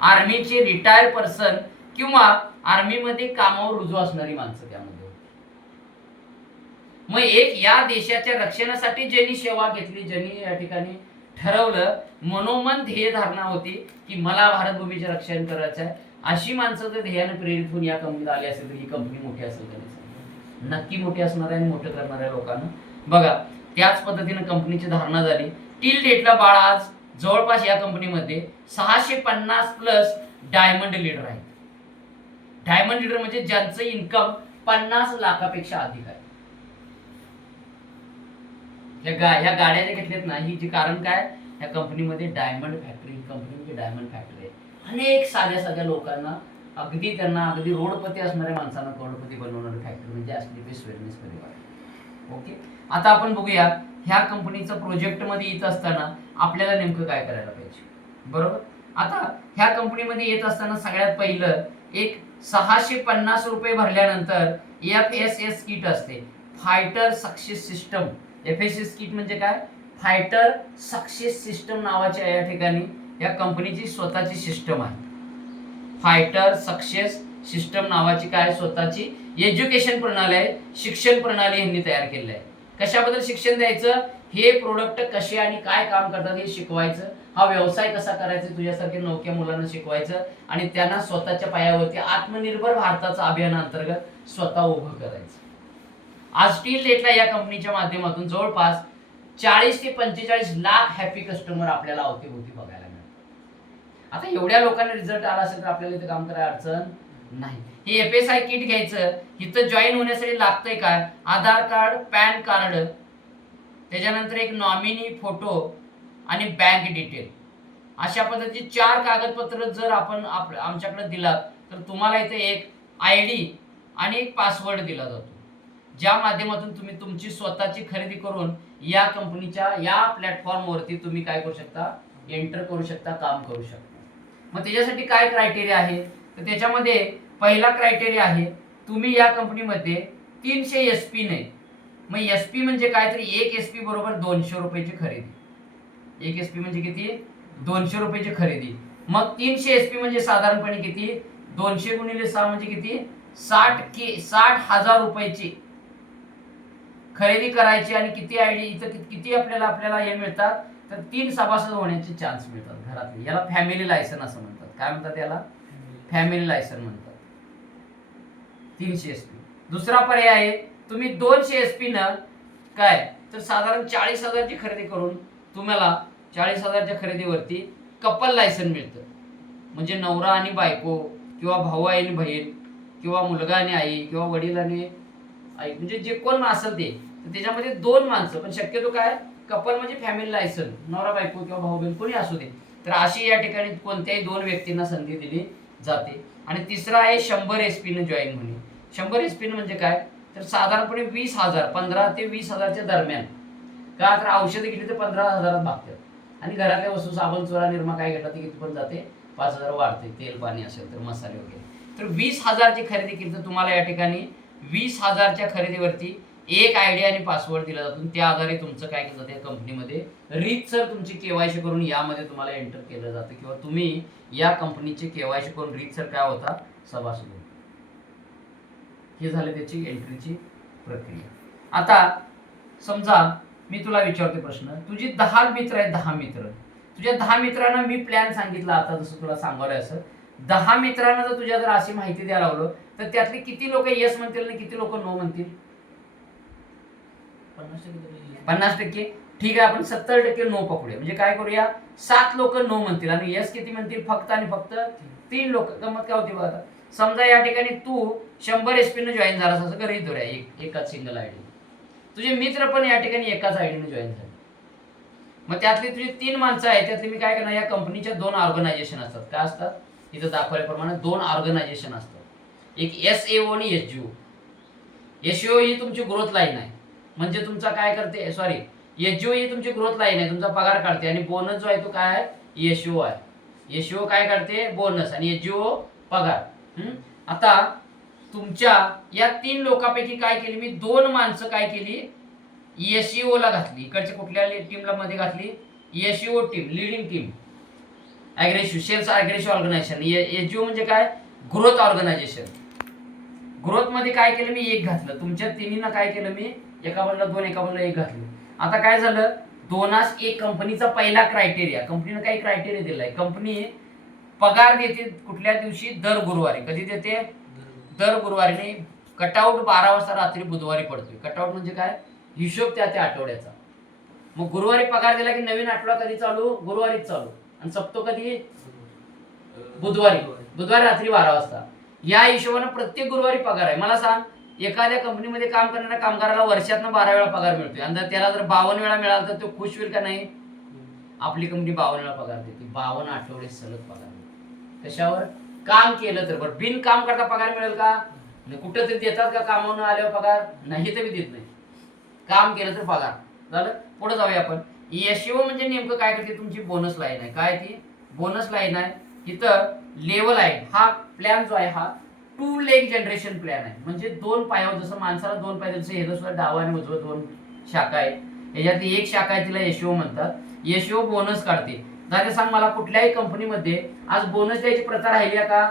आर्मीचे retire person किंवा आर्मीमध्ये कामावर रुजू असणारी माणसं त्यामध्ये. मग एक या देशाच्या रक्षणासाठी ज्यांनी सेवा घेतली, ज्यांनी या ठिकाणी ठरवलं, मनोमन ध्येय धारणा होती की मला भारत भूमीचे रक्षण करायचं आहे, अशी माणसं जर ध्येयाने प्रेरित होऊन या कंपनीत आली असेल तर ही कंपनी मोठी असेल का नाही? नक्की मोठी असणार आहे आणि मोठं करणाऱ्या लोकांना बघा. त्याच पद्धतीने कंपनीची धारणा झाली. टिल डेटला बाळा आज जवळपास या कंपनीमध्ये 650 प्लस डायमंड लीडर आहेत. डायमंड लीडर म्हणजे ज्यांचं इन्कम 50 लाखापेक्षा अधिक आहे. ह्या गाड्या ज्या घेतल्यात ना, ही जी कारण काय, या कंपनीमध्ये डायमंड फॅक्टरी, कंपनीमध्ये डायमंड फॅक्टरी आहे. अनेक साध्या साध्या लोकांना अगदी रोडपती असणाऱ्या माणसांना करोडपती बनवणारी फॅक्टरी म्हणजे असली बेस्ट वेलनेस परिवार. ओके, आता आपण बघूया ह्या कंपनीचं प्रोजेक्ट मध्ये येत असताना आपल्याला नेमकं काय करायला पाहिजे. बरोबर, आता ह्या कंपनीमध्ये येत असताना सगळ्यात पहिलं एक 650 रुपये भरल्यानंतर FSS किट असते, fighter success system. FSS kit म्हणजे काय, फायटर सक्सेस सिस्टम नावाच्या या ठिकाणी या कंपनीची स्वतःची सिस्टम आहे. फायटर सक्सेस सिस्टम नावाची काय स्वतःची एज्युकेशन प्रणाली आहे, शिक्षण प्रणाली यांनी तयार केलेली आहे. कशाबद्दल शिक्षण द्यायचं, हे प्रोडक्ट कसे आणि काय काम करतात हे शिकवायचं, हा व्यवसाय कसा करायचा तुझ्यासारख्या नौक्या मुलांना शिकवायचं आणि त्यांना स्वतःच्या पायावरती आत्मनिर्भर भारताचं अभियान अंतर्गत स्वतः उभं करायचं. आज स्टील डेटला या कंपनीच्या माध्यमातून जवळपास 40 ते 45 लाख हॅपी कस्टमर आपल्याला अवतीभोवती बघायला मिळतात. आता एवढ्या लोकांना रिझल्ट आला असेल तर आपल्याला इथे काम करायला अडचण नाही. हे FSI किट घ्यायचं, इथं जॉईन होण्यासाठी लागतंय काय, आधार कार्ड, पॅन कार्ड, त्याच्यानंतर एक नॉमिनी फोटो आणि बँक डिटेल. अशा पद्धतीची 4 कागदपत्र जर आपण आमच्याकडे दिलात तर तुम्हाला इथे एक ID आणि एक पासवर्ड दिला जातो, ज्या माध्यमातून तुम्ही तुमची स्वतःची खरेदी करून या कंपनीच्या या प्लॅटफॉर्मवरती तुम्ही काय करू शकता, एंटर करू शकता, काम करू शकता. मग त्याच्यासाठी काय क्रायटेरिया आहे, तर त्याच्यामध्ये पहिला क्रायटेरिया आहे तुम्ही या कंपनीमध्ये 300 SP नाही. मग SP म्हणजे काय, तर 1 SP बरोबर 200 रुपयाची खरेदी. 1 SP म्हणजे किती, 200 रुपयाची खरेदी. मग 300 SP म्हणजे साधारणपणे किती, 200 गुणिले 6 म्हणजे किती, 60,000 रुपयाची खरेदी करायची. आणि किती ID इथं किती आपल्याला हे मिळतात, तर 3 सभासद होण्याचे चान्स मिळतात घरातले. याला फॅमिली लायसन असं म्हणतात. काय म्हणतात याला, फॅमिली लायसन म्हणतात. 300 SP. दुसरा पर्याय आहे तुम्ही 200 SP न काय, तर साधारण 40,000 ची खरेदी करून तुम्हाला 40,000च्या खरेदीवरती कपल लायसन मिळतं. म्हणजे नवरा आणि बायको किंवा भाऊ आणि बहीण किंवा मुलगा आणि आई किंवा वडील आणि आई, म्हणजे जे कोण असेल ते, तर त्याच्यामध्ये 2 माणसं, पण शक्यतो काय कपल म्हणजे फॅमिली लायसन, नवरा बायको किंवा भाऊ बहीण कोणी असू दे, तर अशी या ठिकाणी कोणत्याही 2 व्यक्तींना संधी दिली जाते. आणि तिसरा आहे 100 SP ने जॉईन होणे. 100 SP म्हणजे काय, तर साधारणपणे 20,000, 15 ते 20,000च्या दरम्यान. का तर औषधं घेतली तर 15,000 भागतात आणि घरातल्या वस्तू साबण चोरा निरमा काय घेतला ते किती पण जाते, 5,000 वाढते. तेल पाणी असेल तर मसाले वगैरे. तर 20,000ची खरेदी केली तर तुम्हाला या ठिकाणी 20,000च्या खरेदीवरती एक ID आणि पासवर्ड दिला जातो. त्या आधारे तुमचं काय केलं जातं, या कंपनीमध्ये रीतसर तुमची KYC करून यामध्ये तुम्हाला एंटर केलं जातं किंवा तुम्ही या कंपनीचे KYC करून रीतसर काय होता, सभासद होता. हे झालं त्याची एंट्रीची प्रक्रिया. आता समजा मी तुला विचारते प्रश्न, तुझी 10 मित्र आहेत, 10 मित्र, तुझ्या 10 मित्रांना मी प्लॅन सांगितला, आता जसं तुला सांगायला असं 10 मित्रांना जर तुझ्या जर अशी माहिती द्यायला लावलं तर त्यातले किती लोक येस म्हणतील आणि किती लोक नो म्हणतील, 50%. ठीक आहे, आपण 70% नो पकडूया. म्हणजे काय करूया, 7 लोक नो म्हणतील आणि यस किती म्हणतील, फक्त आणि फक्त 3 लोक. गमत काय होती बघा, समजा या ठिकाणी तू 100 SP ने जॉईन झालास असं गृहीत धरूया, एकाच सिंगल ID. तुझे मित्र पण या ठिकाणी एकाच ID ने जॉईन झाले. मग त्यातली तुझी 3 माणसं आहेत, त्यातली मी काय करणार, या कंपनीच्या 2 ऑर्गनायझेशन असतात. काय असतात, इथं दाखवल्याप्रमाणे 2 ऑर्गनायझेशन असतात. एक SAO आणि SGO. SAO ही तुमची ग्रोथ लाईन आहे, म्हणजे तुमचा काय करते, सॉरी SGO ही तुमची ग्रोथ लाईन आहे, तुमचा पगार काढते. आणि बोनस जो आहे तो काय आहे, SAO आहे. SAO काय काढते, बोनस, आणि SGO पगार. आता तुमच्या या 3 लोकांपैकी काय केली मी, 2 माणसं काय केली, SEO ला घातली. इकडच्या कुठल्या टीमला मध्ये घातली, SEO team, leading team. Aggressive sales aggressive organization. HGO म्हणजे काय? Growth organisation. ग्रोथ मध्ये काय केलं मी? 1 घातलं. तुमच्या तिन्हींना काय केलं मी? एका बाजूला 2 एका बाजूला 1 घातलं. आता काय झालं? 2:1 कंपनीचा पहिला क्रायटेरिया. कंपनीने काही क्रायटेरिया दिलाय. कंपनी पगार देते कुठल्या दिवशी? दर गुरुवारी. कधी देते? दर गुरुवारी. नाही, कटआउट 12 वाजता रात्री बुधवारी पडतोय. कटआउट म्हणजे काय? हिशोब त्या आठवड्याचा. मग गुरुवारी पगार दिला की नवीन आठवडा कधी चालू? गुरुवारीच चालू. आणि सप्तो कधी? बुधवारी. बुधवारी रात्री 12 वाजता. या हिशोबाने प्रत्येक गुरुवारी पगार आहे. मला सांग, एखाद्या कंपनीमध्ये काम करणाऱ्या कामगाराला वर्षातनं 12 वेळा पगार मिळतोय आणि त्याला जर 52 वेळा मिळाला तर तो खुश होईल का नाही? आपली कंपनी 52 वेळा पगार देते. 52 आठवडे सलग पगार मिळतो. कशावर? काम केलं तर. बरं, बिन काम करता पगार मिळेल का? कुठं तरी देतात का कामावून आल्यावर पगार? नाही, तर देत नाही. काम केलं तर पगार. झालं. पुढे जाऊया आपण. एसईओ म्हणजे नेमकं काय करते? तुमची बोनस लाईन आहे. काय ती? बोनस लाईन आहे. इथं लेवल आहे. हा प्लॅन जो आहे हा 2 लेग जनरेशन प्लॅन आहे. म्हणजे 2 पायावर, जसं माणसाला 2 पाय, जसं ह्याला सुद्धा डावा आणि उजवा 2 शाखा आहे. याच्यातली एक शाखा आहे, तिला एसईओ म्हणतात. एसईओ बोनस काढते. दादा सांग मला, कुठल्याही कंपनीमध्ये आज बोनस द्यायची प्रथा राहिली आहे का?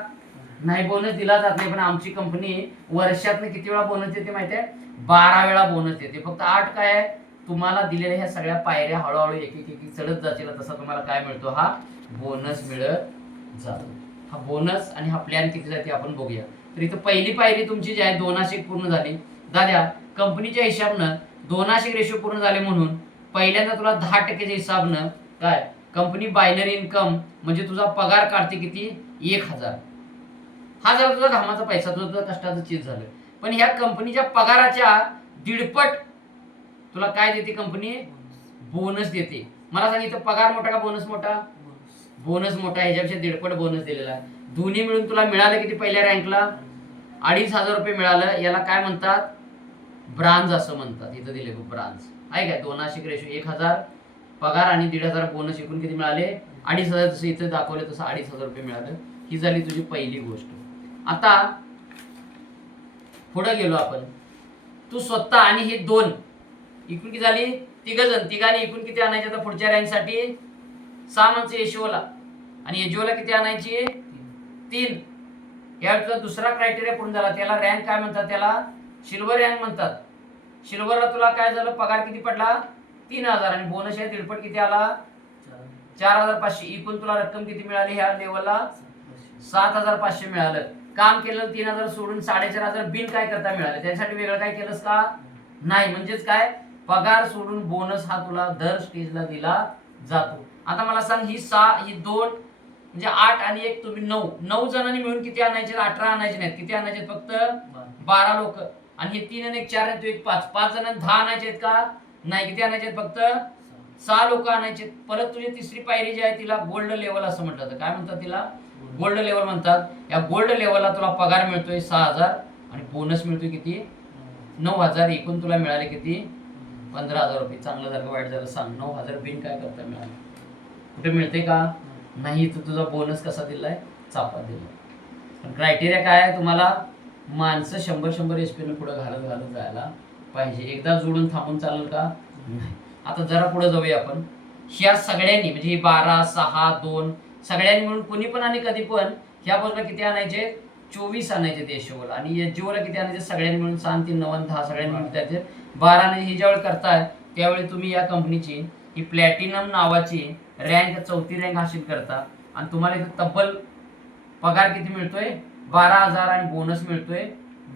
नाही, बोनस दिला जात नाही. पण आमची कंपनी वर्षातनं किती वेळा बोनस देते माहिती आहे? 12 वेळा बोनस देते. फक्त 8 काय आहे? तुम्हाला दिलेल्या ह्या सगळ्या पायऱ्या हळूहळू एक एक चढत जातील तसा तुम्हाला काय मिळतो? हा बोनस मिळत जातो. हा बोनस आणि हा प्लॅन किती जाते आपण बघूया. तर इथं पहिली पायरी तुमची जी आहे 2:1 पूर्ण झाली. दादा कंपनीच्या हिशोबानं 2:1 रेशो पूर्ण झाले म्हणून पहिल्यांदा तुला 10% हिसाबनं काय? कंपनी बायनरी इन्कम म्हणजे तुझा पगार काढते किती? 1000. हा जरा तुझा घामाचा पैसा, तुझा कष्टाचं चीज झालं. पण ह्या कंपनीच्या पगाराच्या 1.5 तुला काय देते कंपनी? बोनस देते. मला सांग, इथं पगार मोठा का बोनस मोठा? बोनस मोठा. ह्याच्यापेक्षा 1.5 बोनस दिलेला आहे. दोन्ही मिळून तुला मिळालं किती? पहिल्या रँकला 2,500 रुपये मिळालं. याला काय म्हणतात? ब्रांज असं म्हणतात. इथं दिले ब्रांज आहे काय? 2:1 रेशो 1000 पगार आणि 1,500 बोनस, एकूण किती मिळाले? 2,500. जसं इथं दाखवले तसं 2,500 रुपये मिळालं. ही झाली तुझी पहिली गोष्ट. आता पुढे गेलो आपण. तू स्वतः आणि हे 2 एकूण किती झाली? 3 जण. तिघांनी एकूण किती आणायचे आता पुढच्या रँकसाठी? 6 माणसं एशओला. आणि एजओला किती आणायची? 3. यावेळी तुझा दुसरा क्रायटेरिया पूर्ण झाला. त्याला रँक काय म्हणतात? त्याला सिल्वर रँक म्हणतात. सिल्वरला तुला काय झालं? पगार किती पडला? 3,000 आणि बोनस आहे 1.5 किती आला? 4,500. एकूण तुला रक्कम किती मिळाली ह्या लेवलला? 7,500 मिळालं. काम केलं 3,000 सोडून 4,500 बिन काय करता मिळाले. त्यासाठी वेगळं काय केलंस का? नाही. म्हणजेच काय? पगार सोडून बोनस हा तुला दर स्टेजला दिला जातो. आता मला सांग, ही 6 ही 2 म्हणजे 8 आणि 1 तुम्ही 9 जणांनी मिळून किती आणायचे? 18 आणायचे नाहीत. किती आणायचे? फक्त 12 लोक. आणि हे 3 आणि 1 4 आणि तू 1 5 जणांनी 10 आणायचे का? नाही. किती आणायचे? फक्त 6 लोक आणायचे. परत तुझी तिसरी पायरी जी आहे तिला गोल्ड लेवल असं म्हणतात. काय म्हणतात तिला? गोल्ड लेवल म्हणतात. या गोल्ड लेवलला तुला पगार मिळतोय 6,000 आणि बोनस मिळतोय किती? 9,000. एकूण तुला मिळाले किती? 15,000 रुपये. चांगलं झालं वाईट झालं सांग? 9,000 बिन काय करता मिळाले? कुठे मिळते का? नाही. तर तुझा बोनस कसा दिलाय? चापा दिलाय. पण क्रायटेरिया काय आहे? तुम्हाला माणसं 100 एसपीने पुढे घालत जायला पाहिजे. एकदा जोडून थांबून चालेल का? नाही. आता जरा पुढे जाऊया आपण. ह्या सगळ्यांनी म्हणजे 12 6 2 सगळ्यांनी मिळून कोणी पण आणि कधी पण ह्या बाजूला किती आणायचे? 24 आणायचे देशोला. आणि एचजीओला किती आणायचे? सगळ्यांनी मिळून 6 3 9 10 सगळ्यांनी मिळून त्याचे 12 आणायचे. ही ज्यावेळी करताय त्यावेळी तुम्ही या कंपनीची ही प्लॅटिनम नावाची रँक 4थी रँक हासिल करता. आणि तुम्हाला इथं तब्बल पगार किती मिळतोय? 12,000 आणि बोनस मिळतोय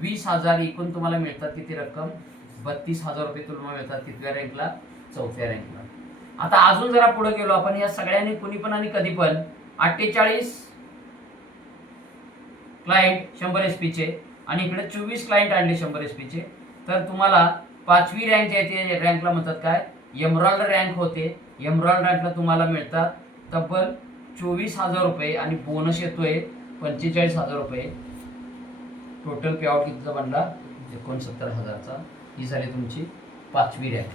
20,000. एकूण तुम्हाला मिळतात किती रक्कम? 32,000 रुपये तुम्हाला मिळतात. कितव्या रँकला? 4थ्या रँकला. आता अजून जरा पुढे गेलो आपण. या सगळ्यांनी कुणी पण आणि कधी पण 48 क्लायंट 100 एसपीचे आणि इकडे 24 क्लायंट आणले 100 एसपीचे. तर तुम्हाला 5वी रँक येते. रँकला म्हणतात काय? एमरॉल्ड रँक होते. एमरॉल्ड रँकला तुम्हाला मिळतात तब्बल 24,000 रुपये आणि बोनस येतोय 45,000 रुपये. टोटल पे आउट कितीचा बनला? 69,000चा. ही झाली तुमची 5वी रँक.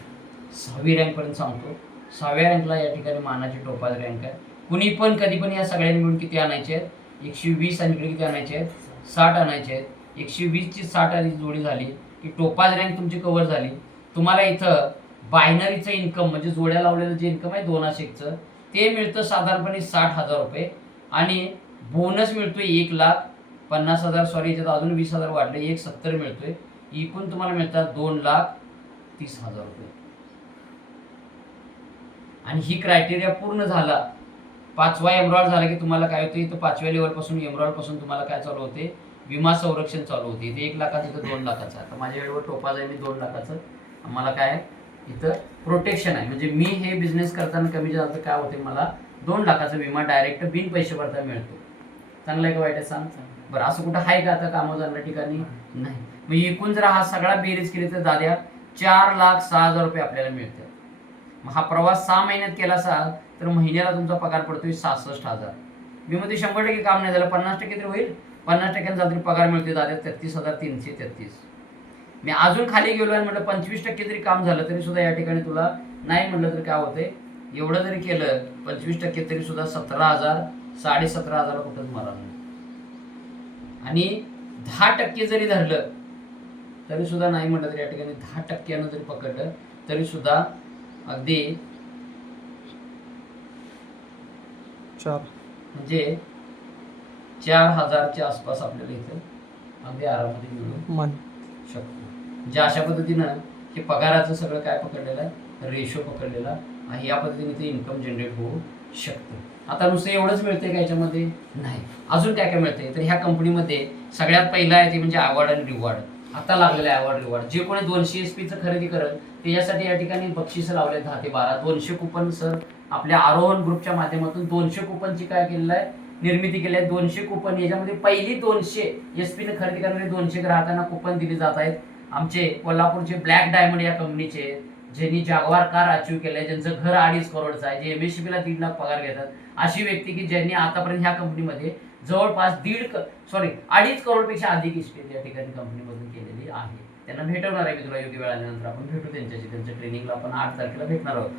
6वी रँक पर्यंत सांगतो. 6व्या रँकला या ठिकाणी मानाची टोपाज रँक आहे. कुणी पण कधी पण या सगळ्यांनी मिळून किती आणायचे आहेत? 120 आणि इकडे किती आणायचे आहेत? 60 आणायचे आहेत. 120 ची 60 आणि जोडी झाली की टोपाज रँक तुमची कव्हर झाली. तुम्हाला इथं बायनरीचं इन्कम म्हणजे जोड्या लावलेलं जे इन्कम आहे 2:1चं ते मिळतं साधारणपणे 60,000 रुपये आणि बोनस मिळतोय 1,50,000 सॉरी याच्यात अजून 20,000 वाढले 1,70 मिळतोय. एकूण तुम्हाला मिळतात 2,30,000 रुपये. आणि ही क्रायटेरिया पूर्ण झाला, 5वा एमरॉल झाला की तुम्हाला काय होतं, इथं 5व्या लेवलपासून एमरॉलपासून तुम्हाला काय चालू होते, विमा संरक्षण चालू होते. इथे 1 लाखाचं, इथं 2 लाखाचं. आता माझ्या वेळेवर टोपाज आहे, मी 2 लाखाचं. मला काय इथं प्रोटेक्शन आहे, म्हणजे मी हे बिझनेस करताना कमी जास्त काय होते, मला 2 लाखाचा विमा डायरेक्ट बिन पैसे भरता मिळतो. चांगलं आहे का वाईट आहे सांग. बरं, असं कुठं आहे का आता कामं जाणाऱ्या ठिकाणी? नाही. मग एकूण जर हा सगळा बेरीज केली तर दाद्या 4,06,000 रुपये आपल्याला मिळतात. मग हा प्रवास 6 महिन्यात केला असाल तर महिन्याला तुमचा पगार पडतोय 66,000. मी मध्ये 100% काम नाही झालं, 50% तरी होईल. 50% झालं तरी पगार मिळतोय दाद्या 33,333. मी अजून खाली गेलो आणि म्हटलं 25% तरी काम झालं तरी सुद्धा या ठिकाणी तुला नाही म्हटलं तर काय होतंय, एवढं जरी केलं 25% तरी सुद्धा 17,000, 17,500 कुठंच मरा नाही. आणि 10% जरी धरलं तरी सुद्धा नाही म्हटलं तरी या ठिकाणी 10% जरी पकडलं तरी सुद्धा अगदी म्हणजे 4,000च्या आसपास आपल्याला इथं अगदी आरामात मिळू शकतो. म्हणजे अशा पद्धतीनं हे पगाराचं सगळं काय पकडलेलं आहे, रेशो पकडलेला आहे. या पद्धतीने ते इन्कम जनरेट होऊ शकतं. आता नुसतं एवढंच मिळतंय का याच्यामध्ये? नाही, अजून काय काय मिळतंय तर ह्या कंपनीमध्ये सगळ्यात पहिलं आहे ते म्हणजे अवॉर्ड आणि रिवॉर्ड. आता लागलेलं आहे अवॉर्ड रिवॉर्ड. जे कोणी 200 SP खरेदी करेल त्याच्यासाठी या ठिकाणी बक्षिसं लावले 10 ते 12 200 कुपन. सर आपल्या आरोहण ग्रुपच्या माध्यमातून 200 कुपनची काय केलेलं आहे, निर्मिती केली आहे. 200 कुपन, याच्यामध्ये पहिली 200 SP खरेदी करणारे 200 ग्राहकांना कुपन दिली जात आहेत. आमचे कोल्हापूरचे ब्लॅक डायमंड या कंपनीचे, ज्यांनी जागवार कार अचीव्ह केलंय, ज्यांचं घर 2.5 करोडचं आहे, जे MSCB ला 3 लाख पगार घेतात, अशी व्यक्ती की ज्यांनी आतापर्यंत ह्या कंपनीमध्ये जवळपास 2.5 करोडपेक्षा अधिक SP या ठिकाणी कंपनीमधून केलेली आहे. त्यांना भेटवणार आहे मी तुला योग्य वेळ आल्यानंतर. आपण भेटू त्यांच्याशी, त्यांच्या ट्रेनिंगला आपण 8 तारखेला भेटणार आहोत.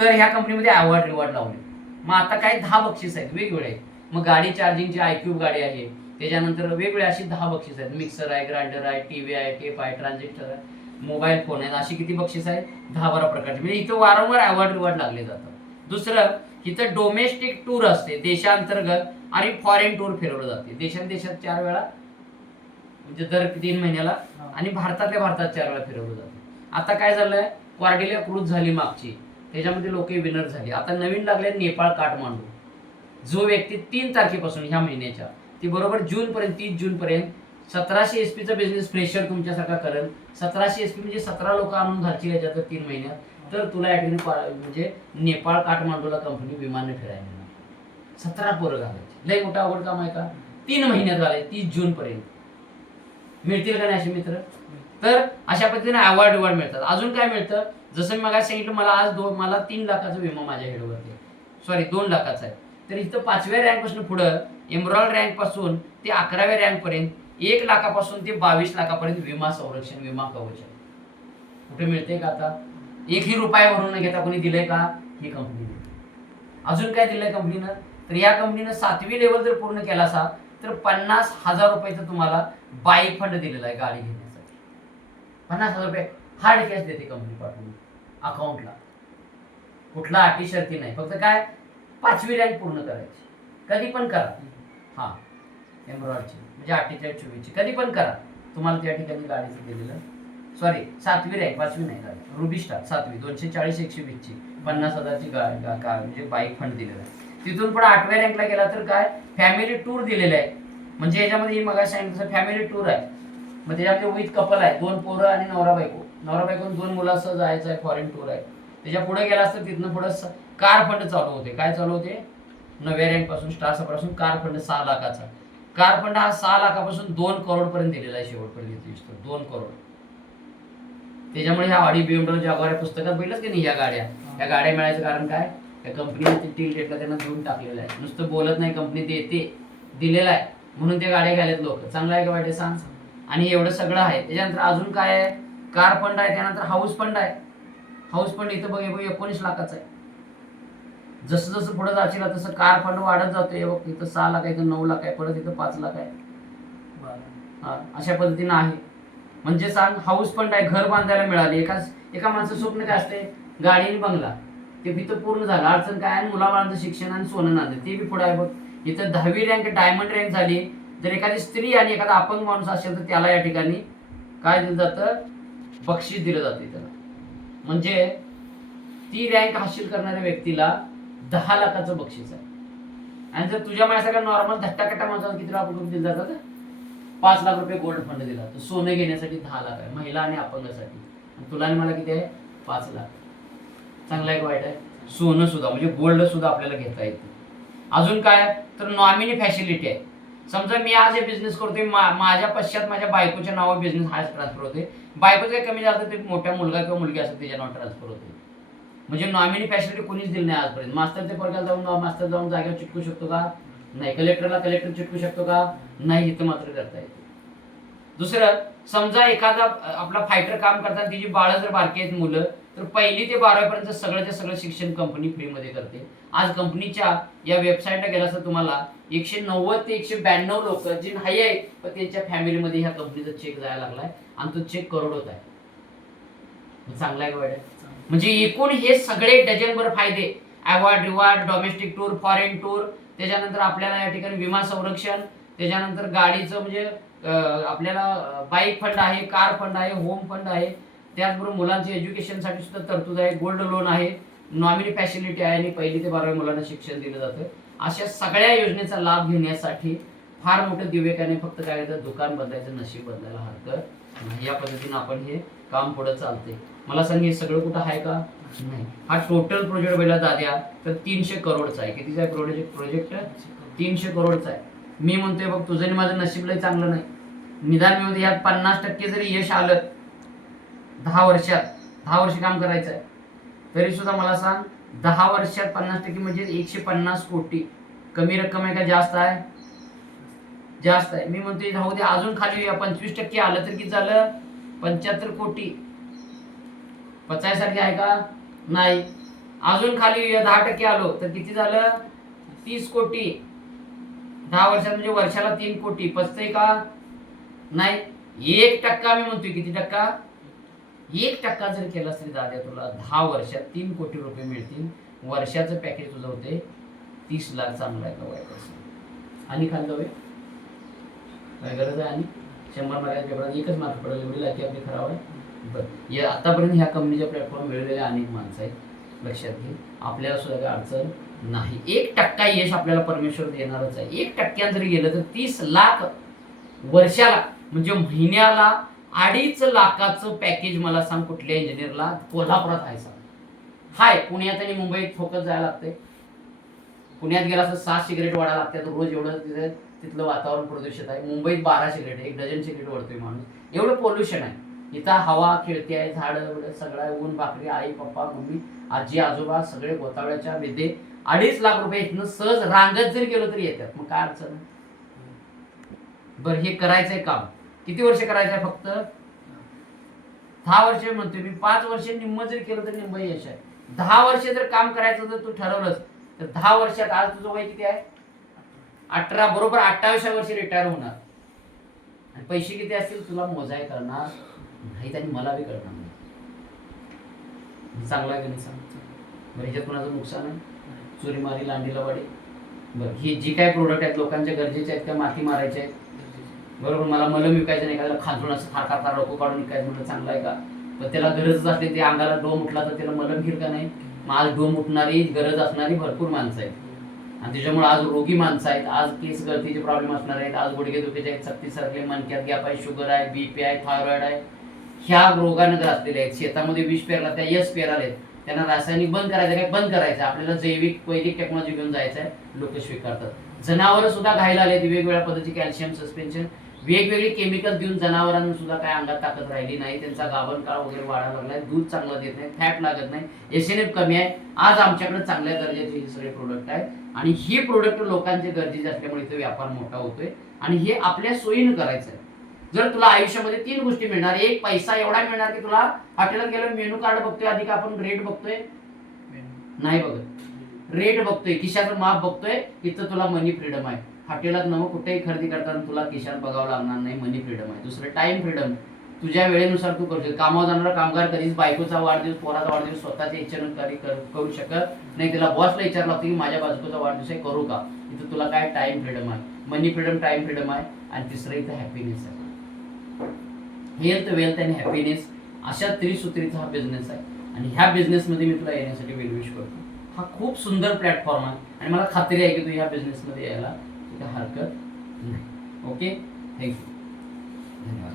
तर ह्या कंपनीमध्ये अवॉर्ड रिवॉर्ड लावले. मग आता काय 10 बक्षीस आहेत वेगवेगळे. मग गाडी चार्जिंगची iQube गाडी आहे, त्याच्यानंतर वेगवेगळे अशी 10 बक्षीस आहेत. मिक्सर आहे, ग्राइंडर आहे, TV आहे, टेप आहे, ट्रान्झिस्टर आहे, मोबाईल फोन आहेत, अशी किती बक्षीस आहेत? 10-12 प्रकारचे. म्हणजे इथं वारंवार अवॉर्ड रिवॉर्ड लागले जातात. दुसरं, इथं डोमेस्टिक टूर असते, देशांतर्गत आणि फॉरेन टूर फिरवलं जाते. देशात 4 वेळा, म्हणजे दर 3 महिन्याला, आणि भारतातल्या भारतात 4 वेळा फिरवलं जातं. आता काय झालंय, कॉर्डिलिया क्रूज झाली मागची, त्याच्यामध्ये लोक विनर झाली. आता नवीन लागले नेपाळ काठमांडू. जो व्यक्ती 3 तारखेपासून ह्या महिन्याच्या ती बरोबर जूनपर्यंत 30 जूनपर्यंत 1700 SP बिझनेस फ्रेशर तुमच्यासारखा करेल. 1700 SP म्हणजे 17 लोक आणून घालची याच्यात 3 महिन्यात, तर तुला या ठिकाणी म्हणजे नेपाळ काठमांडूला कंपनी विमानं फिरायला मिळणार. 17 पोरं घालायची. लय मोठा अवघड काम आहे का? 3 महिन्यात घालायचे, 30 जूनपर्यंत. मिळतील का नाही असे मित्र? तर अशा पद्धतीने अवॉर्ड रिवॉर्ड मिळतात. अजून काय मिळतं, जसं मी मगाशी सांगितलं, मला 3 लाखाचा विमा माझ्या हेडवरती, सॉरी 2 लाखाचा आहे. तर इथं 5व्या रँक पासून पुढं एमरॉल रँक पासून ते 11व्या रँक पर्यंत 1 लाखापासून ते 22 लाखापर्यंत विमा संरक्षण, विमा कवच आहे. कुठे मिळते का आता? 1ही रुपया भरून न घेता कोणी दिलंय का? ही कंपनी. अजून काय दिलंय कंपनीनं, तर या कंपनीनं 7वी लेवल जर पूर्ण केला असा तर 50,000 रुपयाचं तुम्हाला बाईक फंड दिलेला आहे गाडी घेण्यासाठी. 50,000 रुपये हार्ड कॅश देते कंपनी पाठवून अकाउंटला. कुठला अटी शर्ती नाही, फक्त काय 5वी रँक पूर्ण करायची. कधी पण करा. हा, एमरॉडची म्हणजे 48-24ची कधी पण करा, तुम्हाला त्या ठिकाणी गाडीचं दिलेलं, सॉरी 7वी रँक, 5वी नाही गाडी, रुबी स्टार 7वी 240-120ची 50,000ची म्हणजे बाईक फंड दिलेला आहे. तिथून पुढे 8व्या रँकला गेला तर काय फॅमिली टूर दिलेले आहे. म्हणजे याच्यामध्ये मग सांगितलं फॅमिली टूर आहे. मग त्याच्यामध्ये विथ कपल आहे, 2 पोरं आणि नवरा बायको 2 मुलांसह जायचं आहे, फॉरेन टूर आहे. त्याच्या पुढे गेला असतं तिथनं पुढे कार फंड चालू होते. काय चालू होते? 9व्या रँक पासून स्टार पासून कार फंड 6 लाखाचा. कार फंड हा 6 लाखापासून 2 करोड पर्यंत दिलेला आहे शेवटपर्यंत, 2 करोड. त्याच्यामुळे ह्या ऑडी BMW जागवार पुस्तकात बघितलंच की नाही, या गाड्या मिळायचं कारण काय? या कंपनीने टील डेटला त्यांना देऊन टाकलेलं आहे. नुसतं बोलत नाही, कंपनी देते, दिलेला आहे म्हणून त्या गाड्या घ्यायला लोक. चांगलं आहे का वाईट आहे सांग. आणि एवढं सगळं आहे. त्याच्यानंतर अजून काय आहे? कार फंड आहे, त्यानंतर हाऊस फंड आहे. हाऊस फंड इथं बघ 19 लाखाचा आहे. जसं जसं पुढे जायचं तसं कार फंड वाढत जातोय. बघ इथं 6 लाख आहे, इथं 9 लाख आहे, परत इथं 5 लाख आहे. अशा पद्धतीनं आहे. म्हणजे सांग, हाऊस फंड आहे, घर बांधायला मिळाले. एका माणसाचं स्वप्न काय असते? गाडी आणि बंगला. ते बी तर पूर्ण झालं. अडचण काय आहे, मुलाबाळांचं शिक्षण आणि सोनं नांद ते बी पुढे आहे बघ. इथं 10वी रँक डायमंड रँक झाली. जर एखादी स्त्री आणि एखादा अपंग माणूस असेल तर त्याला या ठिकाणी काय दिलं जातं, बक्षीस दिलं जाते त्याला. म्हणजे ती रँक हासिल करणाऱ्या व्यक्तीला 10 लाखाचं बक्षीस आहे. आणि जर तुझ्या माझ्यासारख्या नॉर्मल धट्टाकट्टा माणसाला किती लाख रुपये दिले जातात, 5 लाख रुपये गोल्ड फंड दिला जातो. सोनं घेण्यासाठी 10 लाख आहे महिला आणि अपंगासाठी. आणि तुला आणि मला किती आहे, 5 लाख. चांगला आहे का वाईट आहे? सोनं सुद्धा म्हणजे गोल्ड सुद्धा आपल्याला घेता येतं. अजून काय तर नॉमिनी फॅसिलिटी आहे. समजा मी आज हे बिझनेस करतोय, माझ्या पश्चात माझ्या बायकोच्या नावावर बिझनेस हा ट्रान्सफर होते. बायकोचं काही कमी झालं तर ते मोठ्या मुलगा किंवा मुलगी असं त्याच्या नावावर ट्रान्सफर होते. म्हणजे नॉमिनी फॅसिलिटी कोणीच दिली नाही आजपर्यंत. मास्तरच्या पोरग्याला जाऊन मास्तर जाऊन जागेवर चिटकू शकतो का? नाही. कलेक्टरला कलेक्टर चिटकू शकतो का? नाही. इथं मात्र करता येते. दुसरं, समजा एखादा आपला फायटर काम करताना तिची बाळं जर बारकी आहेत मुलं, तर 1ली ते 12वी पर्यंत सगळ्याचे सगळं शिक्षण कंपनी फ्रीमध्ये करते. आज कंपनीच्या या वेबसाईटला गेला तर तुम्हाला 190 ते 192 लोक जे नाही आहेत पण त्यांच्या फॅमिलीमध्ये ह्या कंपनीचा चेक जायला लागलाय आणि तो चेक करोडोत आहे. चांगला आहे का वाईट आहे? म्हणजे एकूण हे सगळे डझनभर फायदे, award reward, domestic tour, foreign tour, त्याच्यानंतर आपल्याला या ठिकाणी विमा संरक्षण, त्याच्यानंतर गाडीचं म्हणजे आपल्याला बाईक फंड आहे, कार फंड आहे, होम फंड आहे, त्याचबरोबर मुलांच्या एज्युकेशनसाठी सुद्धा तरतूद आहे, गोल्ड लोन आहे, नॉमिनी फॅसिलिटी आहे आणि 1ली ते 12वी मुलांना शिक्षण दिलं जातं. अशा सगळ्या योजनेचा लाभ घेण्यासाठी फार मोठं दिवेकाने फक्त काय करायचं, दुकान बदलायचं, नशीब बदलायला हरकत नाही. या पद्धतीने आपण हे काम पुढे चालते. मला सांग, हे सगळं कुठं आहे का? नाही. हा टोटल प्रोजेक्ट पहिला दाद्या तर 300 करोडचा आहे. कितीचा आहे प्रोजेक्ट? 300 करोडचा आहे. मी म्हणतोय बघ, तुझं आणि माझं नशीब लय चांगलं नाही. निदान मी म्हणतो यात 50% जरी यश आलं 10 वर्षात, 10 वर्ष काम करायचं आहे, तरी सुद्धा मला सांग 10 वर्षात 50% म्हणजे 150 कोटी. कमी रक्कम आहे का जास्त आहे? जास्त आहे. मी म्हणतोय राहू दे, अजून खाली 25% आलं तर किती झालं? 75 कोटी. पचायसारखे आहे का? नाही. अजून खाली 10% आलो तर किती झालं? 30 कोटी. 10 वर्षात म्हणजे वर्षाला 3 कोटी. पचतंय का? नाही. 1% मी म्हणतोय, किती टक्का? 1% जर केला तरी दादा तुला 10 वर्षात 3 कोटी रुपये मिळतील. वर्षाचं पॅकेज तुझं होते 30 लाख. चांगला आहे का वाईट? आणि खाल्लं होय काय गरज आहे? आणि 100 मार्काच्या पेपरात एकच मार्क पडेल एवढी लायकी आपली खराब आहे. बरं, या आतापर्यंत ह्या कंपनीच्या प्लॅटफॉर्म मिळवलेल्या अनेक माणसं आहेत, लक्षात घे. आपल्याला सुद्धा काही अडचण नाही. 1% यश आपल्याला परमेश्वर देणारच आहे. 1% जरी गेलं तर 30 लाख वर्षाला, म्हणजे महिन्याला 2.5 लाखाचं पॅकेज. मला सांग, कुठल्या इंजिनियरला कोल्हापुरात आहे? सांग. हाय, पुण्यात आणि मुंबईत फोकस जायला लागते. पुण्यात गेला तर 7 सिगरेट वाढा लागतात रोज, एवढं तिथलं वातावरण प्रदूषित आहे. मुंबईत 12 सिगरेट, 1 डझन सिगरेट ओढतोय माणूस, एवढं पोल्युशन आहे. इथं हवा खेळते आहे, झाडं सगळं, ऊन, भाकरी, आई पप्पा मम्मी आजी आजोबा सगळे गोतावळ्याच्या विदे. 2.5 लाख रुपये इथनं सहज रांगत जरी गेलो तरी येतात. मग काय अडचण? बरं, हे करायचंय काम किती वर्ष करायचंय? फक्त 10 वर्ष म्हणतोय मी. 5 वर्ष निम्म जरी केलं तर निम्म यश आहे. 10 वर्ष जर काम करायचं जर तू ठरवलंस तर 10 वर्षात, आज तुझं वय किती आहे? 18. बरोबर 28व्या वर्षी रिटायर होणार. आणि पैसे किती असतील तुला मोजाय करणार नाहीत आणि मला बी करणार नाही. चांगला आहे का नाही? सांग. बरं, ह्याच्यात कोणाचं नुकसान आहे? चोरी मारी, लांडीला वाडी. बरं, ही जी काय प्रोडक्ट आहेत लोकांच्या गरजेचे आहेत का? माती मारायचे आहेत. बरोबर, मला मलम विकायचं नाही, एखाद्याला खांजून असं फार डोकं काढून विकायचं म्हटलं चांगलं आहे का? पण त्याला गरजच असते, ते अंगाला डोम उठला तर त्याला मलम घेईल का नाही? मग आज डोम उठणारी, गरज असणारी भरपूर माणसं आहेत आणि त्याच्यामुळे आज रोगी माणसं आहेत. आज केस गळतीचे प्रॉब्लेम असणार आहेत, आज गुडघे दुखीचे आहेत, सक्ती सरकले, मनक्यात गॅप आहे, शुगर आहे, बीपी आहे, थायरॉइड आहे. ह्या रोगानं ग्रासलेले आहेत. शेतामध्ये विष पेरला, त्या यश पेराले आहेत. त्यांना रासायनिक बंद करायचं काय? बंद करायचं. आपल्याला जैविक वैदिक टेक्नॉलॉजी घेऊन जायचं आहे. लोक स्वीकारतात. जनावरं सुद्धा घायला आले, वेगवेगळ्या पद्धतीचे कॅल्शियम सस्पेन्शन, वेगवेगळे केमिकल देऊन जनावरांना सुद्धा काय अंगात ताकद राहिली नाही. त्यांचा गाभण काळ वगैरे वाढायला लागलाय, दूध चांगलं देत नाही, फॅट लागत नाही, एसएनएफ कमी आहे. आज आमच्याकडे चांगल्या दर्जाचे हे सगळे प्रोडक्ट आहेत आणि ही प्रोडक्ट लोकांचे गरजेचे असल्यामुळे इथे व्यापार मोठा होतोय आणि हे आपल्या सोयीनं करायचं आहे. जर तुला आयुष्यामध्ये 3 गोष्टी मिळणार, एक पैसा एवढा मिळणार की तुला हॉटेलात गेल्यावर मेनू कार्ड बघतोय आधी का आपण रेट बघतोय? नाही बघत. रेट बघतोय, खिशाचं माप बघतोय, इथं तुला मनी फ्रीडम आहे. हॉटेलात नवं कुठेही खरेदी करताना तुला खिशात बघावं लागणार नाही, मनी फ्रीडम आहे. दुसरं टाइम फ्रीडम. तुझ्या वेळेनुसार तू करू शकतो. कामावर जाणारा कामगार कधीच बायकोचा वाढदिवस, पोराचा वाढदिवस स्वतःच्या इच्छेनं करू शकत नाही. तिला बॉसला विचारलं होतं की माझ्या बायकोचा वाढदिवस आहे, करू का? इथं तुला काय टाइम फ्रीडम आहे, मनी फ्रीडम, टाइम फ्रीडम आहे. आणि तिसरं इथं हॅपीनेस आहे. हेल्थ, वेल्थ आणि हॅपीनेस अशा त्रिसूत्रीचा हा बिझनेस आहे. आणि ह्या बिझनेसमध्ये मी तुला येण्यासाठी वेलविश करतो. हा खूप सुंदर प्लॅटफॉर्म आहे आणि मला खात्री आहे की तू ह्या बिझनेसमध्ये यायला हरकत नाही. ओके, थँक्यू, धन्यवाद.